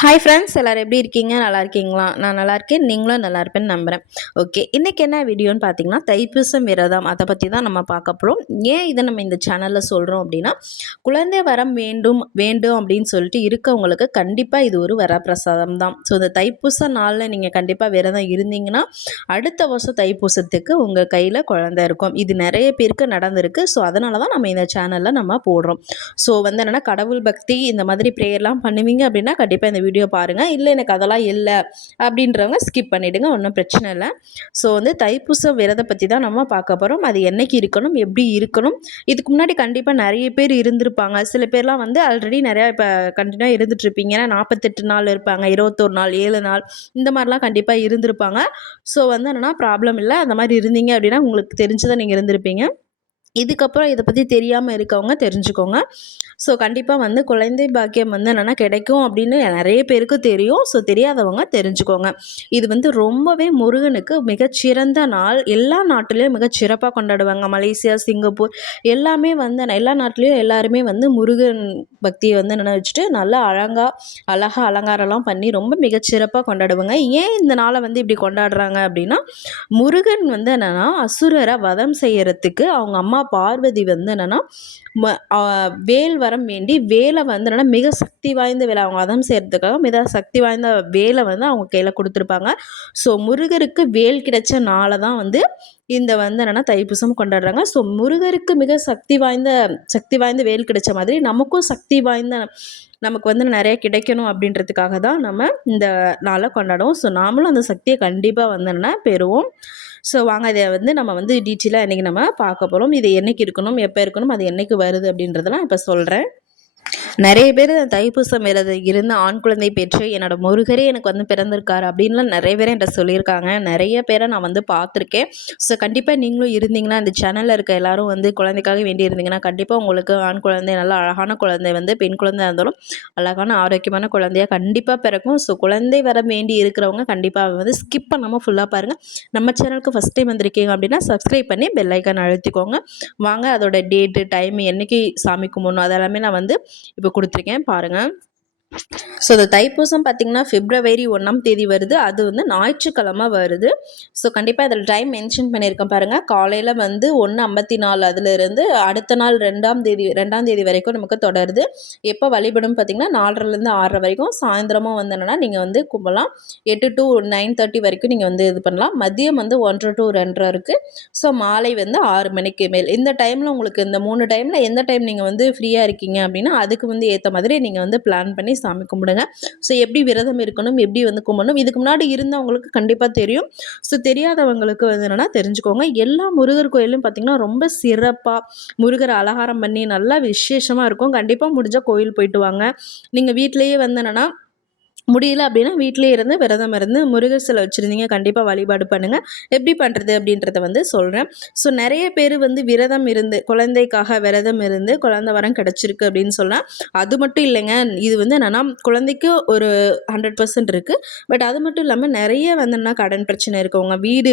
Hi friends எல்லோரும் எப்படி இருக்கீங்க? நல்லா இருக்கீங்களா? நான் நல்லா இருக்கேன். நீங்களும் நல்லா இருப்பேன்னு நம்புகிறேன் ஓகே இன்றைக்கி என்ன வீடியோன்னு பார்த்தீங்கன்னா தைப்பூசம் விரதம். அதை பற்றி தான் நம்ம பார்க்க போகிறோம் ஏன் இதை நம்ம இந்த சேனலில் சொல்கிறோம் அப்படின்னா குழந்தை வரம் வேண்டும் வேண்டும் அப்படின்னு சொல்லிட்டு இருக்கவங்களுக்கு கண்டிப்பாக இது ஒரு வரப்பிரசாதம் தான். ஸோ இந்த தைப்பூச நாளில் நீங்கள் கண்டிப்பாக விரதம் இருந்தீங்கன்னா அடுத்த வருஷம் தைப்பூசத்துக்கு உங்கள் கையில் குழந்தை இருக்கும். இது நிறைய பேருக்கு நடந்திருக்கு. ஸோ அதனால தான் நம்ம இந்த சேனலில் நம்ம போடுறோம். ஸோ வந்து என்னென்னா கடவுள் பக்தி இந்த மாதிரி ப்ரேயர்லாம் பண்ணுவீங்க அப்படின்னா கண்டிப்பாக இந்த வீடியோ பாருங்கள் இல்லை எனக்கு அதெல்லாம் இல்லை அப்படின்றவங்க ஸ்கிப் பண்ணிவிடுங்க ஒன்றும் பிரச்சனை இல்லை. ஸோ வந்து தைப்பூச விரதம் பற்றி தான் நம்ம பார்க்க போகிறோம் அது என்றைக்கு இருக்கணும் எப்படி இருக்கணும்? இதுக்கு முன்னாடி கண்டிப்பாக நிறைய பேர் இருந்திருப்பாங்க. சில பேர்லாம் வந்து ஆல்ரெடி நிறையா இப்போ கண்டினியூவாக இருந்துகிட்ருப்பீங்க ஏன்னா நாற்பத்தெட்டு நாள் இருப்பாங்க. இருபத்தோரு நாள் ஏழு நாள் இந்த மாதிரிலாம் கண்டிப்பாக இருந்திருப்பாங்க. ஸோ வந்து என்னென்னா ப்ராப்ளம் இல்லை. அந்த மாதிரி இருந்தீங்க அப்படின்னா உங்களுக்கு தெரிஞ்சுதான் நீங்கள் இருந்திருப்பீங்க. இதுக்கப்புறம் இதை பற்றி தெரியாமல் இருக்கவங்க தெரிஞ்சுக்கோங்க. ஸோ கண்டிப்பாக வந்து குழந்தை பாக்கியம் வந்து என்னென்னா கிடைக்கும் அப்படின்னு நிறைய பேருக்கு தெரியும். ஸோ தெரியாதவங்க தெரிஞ்சுக்கோங்க. இது வந்து ரொம்பவே முருகனுக்கு மிகச்சிறந்த நாள். எல்லா நாட்டிலையும் மிகச்சிறப்பாக கொண்டாடுவாங்க. மலேசியா சிங்கப்பூர் எல்லாமே வந்து எல்லா நாட்டிலையும் எல்லாருமே வந்து முருகன் பக்தியை வந்து நினைச்சிட்டு வச்சுட்டு நல்லா அழகாக அழகாக அலங்காரம்லாம் பண்ணி ரொம்ப மிகச்சிறப்பாக கொண்டாடுவாங்க. ஏன் இந்த நாளை வந்து இப்படி கொண்டாடுறாங்க அப்படின்னா முருகன் வந்து என்னென்னா அசுரரை வதம் செய்கிறதுக்கு அவங்க அம்மா பார்வதி வந்து என்னென்னா வேல் வரம் வேண்டி வேலை வந்து என்னென்னா மிக சக்தி வாய்ந்த வேலை. அவங்க அதம் செய்கிறதுக்காக மிக சக்தி வாய்ந்த வேலை வந்து அவங்க கையில் கொடுத்துருப்பாங்க. ஸோ முருகருக்கு வேல் கிடைச்ச நாளை தான் வந்து இந்த வந்து என்னென்னா தைப்பூசம் கொண்டாடுறாங்க. ஸோ முருகருக்கு மிக சக்தி வாய்ந்த சக்தி வாய்ந்த வேல் கிடைச்ச மாதிரி நமக்கும் சக்தி வாய்ந்த நமக்கு வந்து நிறைய கிடைக்கணும் அப்படின்றதுக்காக தான் நம்ம இந்த நாளை கொண்டாடுவோம். ஸோ நாமளும் அந்த சக்தியை கண்டிப்பாக வந்து என்னென்னா பெறுவோம். ஸோ வாங்க இதை வந்து நம்ம வந்து டீட்டெயிலாக இன்றைக்கி நம்ம பார்க்க போகிறோம் இது என்றைக்கு இருக்கணும்? எப்போ இருக்கணும்? அது என்றைக்கு வருது அப்படின்றதெல்லாம் இப்போ சொல்கிறேன் நிறைய பேர் தைப்பூசம் விரதம் இருந்து ஆண் குழந்தை பெற்று என்னோட முருகரே எனக்கு வந்து பிறந்திருக்காரு அப்படின்லாம் நிறைய பேர் என்கிட்ட சொல்லியிருக்காங்க. நிறைய பேரை நான் வந்து பார்த்துருக்கேன். ஸோ கண்டிப்பாக நீங்களும் இருந்தீங்கன்னா இந்த சேனலில் இருக்க எல்லாரும் வந்து குழந்தைக்காக வேண்டி இருந்தீங்கன்னா கண்டிப்பாக உங்களுக்கு ஆண் குழந்தை நல்லா அழகான குழந்தை வந்து பெண் குழந்தை இருந்தாலும் அழகான ஆரோக்கியமான குழந்தையாக கண்டிப்பாக பிறக்கும். ஸோ குழந்தை வர வேண்டி இருக்கிறவங்க கண்டிப்பாக வந்து ஸ்கிப் பண்ணாமல் ஃபுல்லாக பாருங்கள் நம்ம சேனலுக்கு ஃபஸ்ட் டைம் வந்திருக்கீங்க அப்படின்னா சப்ஸ்கிரைப் பண்ணி பெல்லைக்கான் அழுத்திக்கோங்க. வாங்க அதோட டேட்டு டைம் என்றைக்கு சாமி கும்பிடணும் அதெல்லாமே நான் வந்து இப்போ கொடுத்துருக்கேன் பாருங்கள் ஸோ இந்த தைப்பூசம் பார்த்திங்கன்னா பிப்ரவரி ஒன்றாம் தேதி வருது. அது வந்து ஞாயிற்றுக்கிழமை வருது. ஸோ கண்டிப்பாக அதில் டைம் மென்ஷன் பண்ணியிருக்கேன் பாருங்கள் காலையில் வந்து ஒன்று ஐம்பத்தி நாலு அதுலேருந்து அடுத்த நாள் ரெண்டாம் தேதி ரெண்டாம் தேதி வரைக்கும் நமக்கு தொடருது. எப்போ வழிபடும் பார்த்திங்கன்னா நாலரைலேருந்து ஆறரை வரைக்கும். சாயந்தரமும் வந்து என்னென்னா நீங்கள் வந்து கும்பலாம். எட்டு டு நைன் தேர்ட்டி வரைக்கும் நீங்கள் வந்து இது பண்ணலாம். மதியம் வந்து ஒன்றரை டு ரெண்டரை இருக்குது ஸோ மாலை வந்து ஆறு மணிக்கு மேல். இந்த டைமில் உங்களுக்கு இந்த மூணு டைமில் எந்த டைம் நீங்கள் வந்து ஃப்ரீயாக இருக்கீங்க அப்படின்னா அதுக்கு வந்து ஏற்ற மாதிரி நீங்கள் வந்து பிளான் பண்ணி சாமி கும்பிடுங்க. ஸோ எப்படி விரதம் இருக்கணும் எப்படி வந்து கும்பிடணும் இதுக்கு முன்னாடி இருந்தவங்களுக்கு கண்டிப்பாக தெரியும். ஸோ தெரியாதவங்களுக்கு வந்து என்னென்னா தெரிஞ்சுக்கோங்க. எல்லா முருகர் கோயிலும் பார்த்திங்கன்னா ரொம்ப சிறப்பாக முருகர் அலங்காரம் பண்ணி நல்லா விசேஷமாக இருக்கும். கண்டிப்பாக முடிஞ்சால் கோயில் போயிட்டு வாங்க. நீங்கள் வீட்டிலையே வந்து என்னென்னா முடியல அப்படின்னா வீட்டிலே இருந்து விரதம் இருந்து முருகர் சிலை வச்சுருந்தீங்க கண்டிப்பாக வழிபாடு பண்ணுங்கள் எப்படி பண்ணுறது அப்படின்றத வந்து சொல்கிறேன் ஸோ நிறைய பேர் வந்து விரதம் இருந்து குழந்தைக்காக விரதம் இருந்து குழந்தை வரம் கிடச்சிருக்கு அப்படின்னு சொன்னால் அது மட்டும் இல்லைங்க. இது வந்து என்னென்னா குழந்தைக்கு ஒரு ஹண்ட்ரட் பர்சன்ட் இருக்குது பட் அது மட்டும் இல்லாமல் நிறைய வந்து கடன் பிரச்சனை இருக்கவங்க வீடு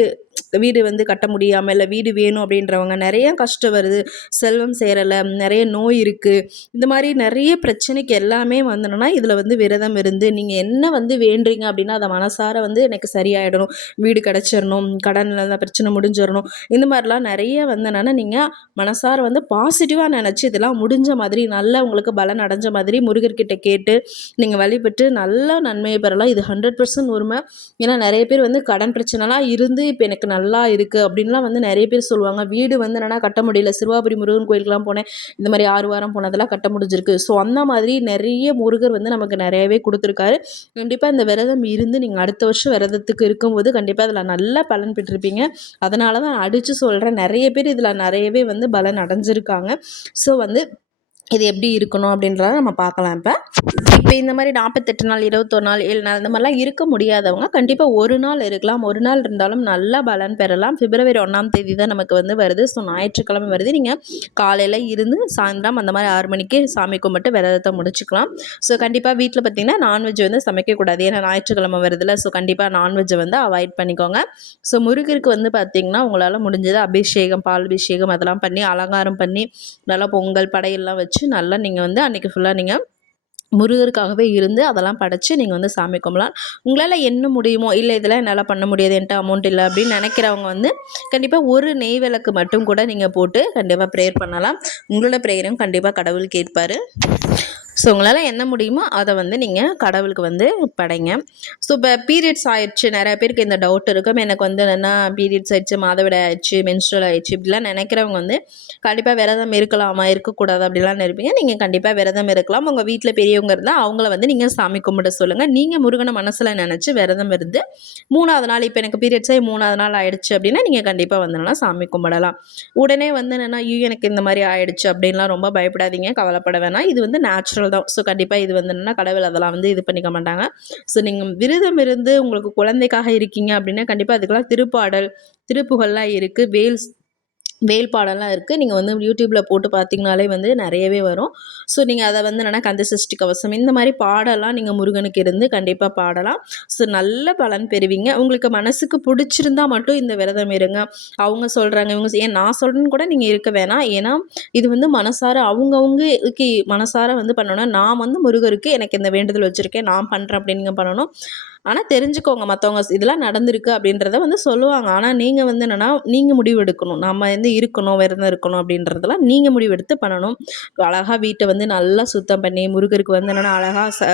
வீடு வந்து கட்ட முடியாமல் இல்லை வீடு வேணும் அப்படின்றவங்க நிறைய கஷ்டம் வருது. செல்வம் சேரலை நிறைய நோய் இருக்குது இந்த மாதிரி நிறைய பிரச்சனைக்கு எல்லாமே வந்தோன்னா இதில் வந்து விரதம் இருந்து நீங்கள் என்ன வந்து வேண்டுறீங்க அப்படின்னா அதை மனசார வந்து எனக்கு சரியாயிடணும். வீடு கிடச்சிடணும் கடனில் இருந்த பிரச்சனை முடிஞ்சிடணும். இந்த மாதிரிலாம் நிறைய வந்தனால நீங்கள் மனசார வந்து பாசிட்டிவாக நினச்சி இதெல்லாம் முடிஞ்ச மாதிரி நல்லா உங்களுக்கு பலன் அடைஞ்ச மாதிரி முருகர்கிட்ட கேட்டு நீங்கள் வழிபட்டு நல்ல நன்மையை பெறலாம். இது ஹண்ட்ரட் பர்சன்ட் உரிமை ஏன்னா நிறைய பேர் வந்து கடன் பிரச்சனைலாம் இருந்து இப்போ எனக்கு நல்லா நல்லா இருக்குது அப்படின்லாம் வந்து நிறைய பேர் சொல்லுவாங்க. வீடு வந்து என்னென்னா கட்ட முடியல. சிறுவாபுரி முருகன் கோயிலுக்குலாம் போனேன். இந்த மாதிரி ஆறு வாரம் போனதெல்லாம் கட்ட முடிஞ்சிருக்கு. ஸோ அந்த மாதிரி நிறைய முருகர் வந்து நமக்கு நிறையவே கொடுத்துருக்காரு. கண்டிப்பாக இந்த விரதம் இருந்து நீங்கள் அடுத்த வருஷம் விரதத்துக்கு இருக்கும்போது கண்டிப்பாக அதில் நல்ல பலன் பெற்றிருப்பீங்க. அதனால தான் அடித்து சொல்கிறேன் நிறைய பேர் இதில் நிறையவே வந்து பலன் அடைஞ்சிருக்காங்க. ஸோ வந்து இது எப்படி இருக்கணும் அப்படின்றத நம்ம பார்க்கலாம் இப்போ. இப்போ இந்த மாதிரி நாற்பத்தெட்டு நாள் இருபத்தொரு நாள் ஏழு நாள் இந்த மாதிரிலாம் இருக்க முடியாதவங்க கண்டிப்பாக ஒரு நாள் இருக்கலாம். ஒரு நாள் இருந்தாலும் நல்ல பலன் பெறலாம். பிப்ரவரி ஒன்றாம் தேதி தான் நமக்கு வந்து வருது. ஸோ ஞாயிற்றுக்கிழமை வருது. நீங்கள் காலையில் இருந்து சாயந்தரம் அந்த மாதிரி ஆறு மணிக்கு சாமி கும்பிட்டு விரதத்தை முடிச்சுக்கலாம். ஸோ கண்டிப்பாக வீட்டில் பார்த்தீங்கன்னா நான்வெஜ் வந்து சமைக்கக்கூடாது ஏன்னா ஞாயிற்றுக்கிழமை வருதுல. ஸோ கண்டிப்பாக நான்வெஜ்ஜை வந்து அவாய்ட் பண்ணிக்கோங்க. ஸோ முருகருக்கு வந்து பார்த்திங்கன்னா உங்களால் முடிஞ்சது அபிஷேகம் பால் அபிஷேகம் அதெல்லாம் பண்ணி அலங்காரம் பண்ணி நல்லா பொங்கல் படையெல்லாம் வச்சு நல்லா நீங்கள் வந்து அன்றைக்கி ஃபுல்லாக நீங்கள் முருகருக்காகவே இருந்து அதெல்லாம் படைச்சு நீங்கள் வந்து சாமி கும்பலாம் உங்களால் என்ன முடியுமோ இல்லை இதெல்லாம் என்னால் பண்ண முடியாது என்கிட்ட அமௌண்ட் இல்லை அப்படின்னு நினைக்கிறவங்க வந்து கண்டிப்பாக ஒரு நெய் விளக்கு மட்டும் கூட நீங்கள் போட்டு கண்டிப்பாக ப்ரேயர் பண்ணலாம். உங்களோட ப்ரேயரும் கண்டிப்பாக கடவுள் கேட்பார். ஸோ உங்களால் என்ன முடியுமோ அதை வந்து நீங்கள் கடவுளுக்கு வந்து படைங்க. ஸோ இப்போ பீரியட்ஸ் ஆயிடுச்சு. நிறைய பேருக்கு இந்த டவுட் இருக்கும். எனக்கு வந்து என்னென்னா பீரியட்ஸ் ஆயிடுச்சு மாதவிட ஆயிடுச்சு மென்ஸ்ட்ரல் ஆயிடுச்சு இப்படிலாம் நினைக்கிறவங்க வந்து கண்டிப்பாக விரதம் இருக்கலாமா இருக்கக்கூடாது அப்படிலாம் நினைப்பீங்க. நீங்கள் கண்டிப்பாக விரதம் இருக்கலாம். உங்கள் வீட்டில் பெரியவங்க இருந்தால் அவங்கள வந்து நீங்கள் சாமி கும்பிட சொல்லுங்கள் நீங்கள் முருகனை மனசில் நினச்சி விரதம் இருந்து மூணாவது நாள் இப்போ எனக்கு பீரியட்ஸ் ஆகி மூணாவது நாள் ஆயிடுச்சு அப்படின்னா நீங்கள் கண்டிப்பாக வந்து சாமி கும்பிடலாம். உடனே வந்து என்னென்னா ஐயோ எனக்கு இந்த மாதிரி ஆயிடுச்சு அப்படின்லாம் ரொம்ப பயப்படாதீங்க. கவலைப்பட வேணாம். இது வந்து நேச்சுரல் தான் ஸோ கண்டிப்பாக இது வந்து என்னென்னா கடவுள் அதெல்லாம் வந்து இது பண்ணிக்க மாட்டாங்க. ஸோ நீங்கள் விரதம் இருந்து உங்களுக்கு குழந்தைக்காக இருக்கீங்க அப்படின்னா கண்டிப்பாக அதுக்கெல்லாம் திருப்பாடல் திருப்புகள்லாம் இருக்குது வேல்ஸ் வேல் பாடலாம் இருக்குது நீங்கள் வந்து யூடியூப்பில் போட்டு பார்த்தீங்கனாலே வந்து நிறையவே வரும். ஸோ நீங்கள் அதை வந்து என்னென்னா கந்த சஷ்டி கவசம் இந்த மாதிரி பாடலாம் நீங்கள் முருகனுக்கு இருந்து கண்டிப்பாக பாடலாம். ஸோ நல்ல பலன் பெறுவீங்க. உங்களுக்கு மனசுக்கு பிடிச்சிருந்தா மட்டும் இந்த விரதம் இருங்க. அவங்க சொல்கிறாங்க இவங்க ஏன் நான் சொல்கிறேன்னு கூட நீங்கள் இருக்க வேணாம். ஏன்னா இது வந்து மனசார அவங்கவுங்களுக்கு மனசார வந்து பண்ணணும். நான் வந்து முருகருக்கு எனக்கு இந்த வேண்டுதல் வச்சுருக்கேன். நான் பண்ணுறேன் அப்படின்னு நீங்கள் பண்ணணும். ஆனால் தெரிஞ்சுக்கோங்க மற்றவங்க இதெல்லாம் நடந்திருக்கு அப்படின்றத வந்து சொல்லுவாங்க. ஆனால் நீங்கள் வந்து என்னென்னா நீங்கள் முடிவு எடுக்கணும். நம்ம வந்து இருக்கணும் விரதம் இருக்கணும் அப்படின்றதெல்லாம் நீங்கள் முடிவு எடுத்து பண்ணணும். அழகாக வீட்டை வந்து நல்லா சுத்தம் பண்ணி முருகருக்கு வந்து என்னென்னா அழகாக ச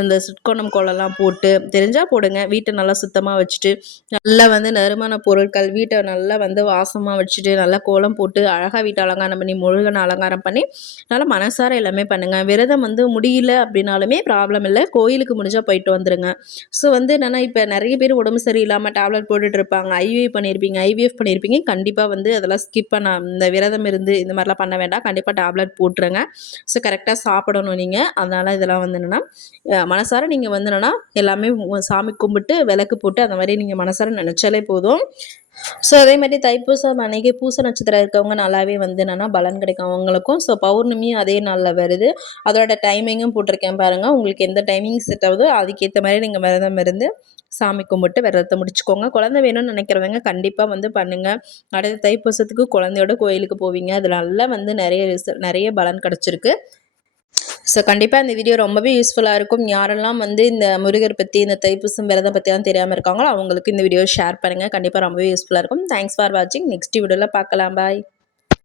அந்த சுட்கோணம் கோலம்லாம் போட்டு தெரிஞ்சால் போடுங்க. வீட்டை நல்லா சுத்தமாக வச்சுட்டு நல்லா வந்து நறுமண பொருட்கள் வீட்டை நல்லா வந்து வாசமாக வச்சுட்டு நல்லா கோலம் போட்டு அழகாக வீட்டை அலங்காரம் பண்ணி முருகனை அலங்காரம் பண்ணி நல்லா மனசார எல்லாமே பண்ணுங்கள் விரதம் வந்து முடியல அப்படின்னாலுமே ப்ராப்ளம் இல்லை. கோயிலுக்கு முடிஞ்சால் போயிட்டு வந்துடுங்க ஸோ வந்து என்னென்னா இப்போ நிறைய பேர் உடம்பு சரியில்லாமல் டேப்லெட் போட்டுட்டு இருப்பாங்க ஐவிஐ பண்ணியிருப்பீங்க ஐவிஎஃப் பண்ணியிருப்பீங்க கண்டிப்பாக வந்து அதெல்லாம் ஸ்கிப் பண்ண இந்த விரதம் இருந்து இந்த மாதிரிலாம் பண்ண வேண்டாம். கண்டிப்பாக டேப்லெட் போட்டுருங்க. ஸோ கரெக்டாக சாப்பிடணும் நீங்கள் அதனால் இதெல்லாம் வந்து என்னென்னா மனசார நீங்கள் வந்து என்னென்னா எல்லாமே சாமி கும்பிட்டு விளக்கு போட்டு அந்த மாதிரி நீங்கள் மனசார நினச்சாலே போதும். ஸோ அதே மாதிரி தைப்பூசம் அன்னைக்கு பூச நட்சத்திரம் இருக்கவங்க நல்லாவே வந்து என்னென்னா பலன் கிடைக்கும் அவங்களுக்கும். ஸோ பௌர்ணமியும் அதே நாளில் வருது. அதோட டைமிங்கும் போட்டிருக்கேன் பாருங்கள் உங்களுக்கு எந்த டைமிங் செட் ஆகுதோ அதுக்கேற்ற மாதிரி நீங்கள் விரதம் இருந்து சாமி கும்பிட்டு விரதத்தை முடிச்சுக்கோங்க. குழந்தை வேணும்னு நினைக்கிறவங்க கண்டிப்பாக வந்து பண்ணுங்கள் அடுத்த தைப்பூசத்துக்கு குழந்தையோட கோயிலுக்கு போவீங்க. அது நல்லா வந்து நிறைய ரிசல் நிறைய பலன் கிடச்சிருக்கு. ஸோ கண்டிப்பாக இந்த வீடியோ ரொம்பவே யூஸ்ஃபுல்லாக இருக்கும். யாரெல்லாம் வந்து இந்த முருகர் பற்றி இந்த தைப்பூசம் விரதம் பற்றிலாம் தெரியாமல் இருக்காங்களோ அவங்களுக்கு இந்த வீடியோ ஷேர் பண்ணுங்கள் கண்டிப்பாக ரொம்பவே யூஸ்ஃபுல்லாக இருக்கும். தேங்க்ஸ் ஃபார் வாட்சிங் நெக்ஸ்ட் வீடியோவில் பார்க்கலாம். பாய்